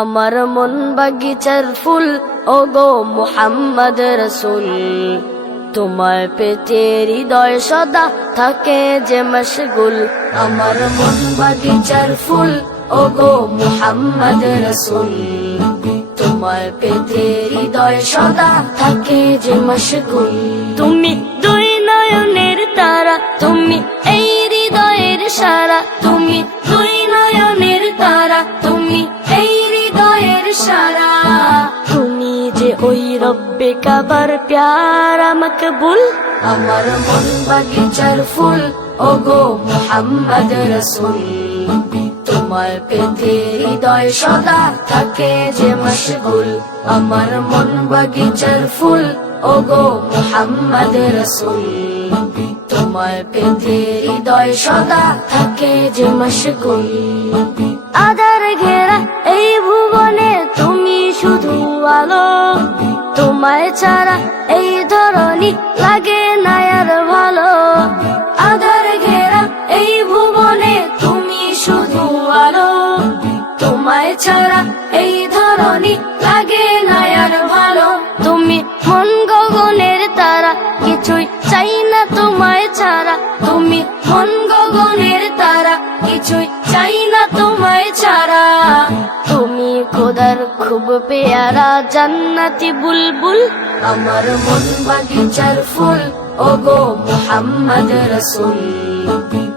আমার মন বাগিচার ফুল ও গো মুহাম্মদ রসুল। তোমায় পেতে হৃদয় সদা থাকে যে মশগুল। আমার মন বাগিচার ফুল ও গো মুহাম্মদ রসুল। তোমায় পেতে হৃদয় সদা থাকে যে মশগুল। তুমি ওই রব্বে কাবার প্যার আমাকে বল আমার মন বাগিচার ফুল ও গো মোহাম্মদ রসুল। তোমার পেতে হৃদয় সদা থাকে যে মশগুল। আমার মন বাগিচার ফুল ও গো মোহাম্মদ রসুল। তোমার পেতে হৃদয় সদা থাকে যে মশগুল। আধার আলো, তোমায় ছাড়া এই ধরনী লাগে না আর ভালো। আধার ঘেরা এই ভুবনে তুমি শুধু আলো, তোমায় ছাড়া এই ধরনী লাগে না আর ভালো। তুমি মন গগনের তারা, কিছুই চাই না তোমায় ছাড়া। তুমি মন খোদার খুব পেয়ারা, জান্নাতি বুলবুল। আমার মন বাগিচার ফুল ও গো মোহাম্মদ রসুল।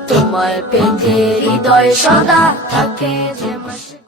তোমার পেতে হৃদয় সদা থাকে যে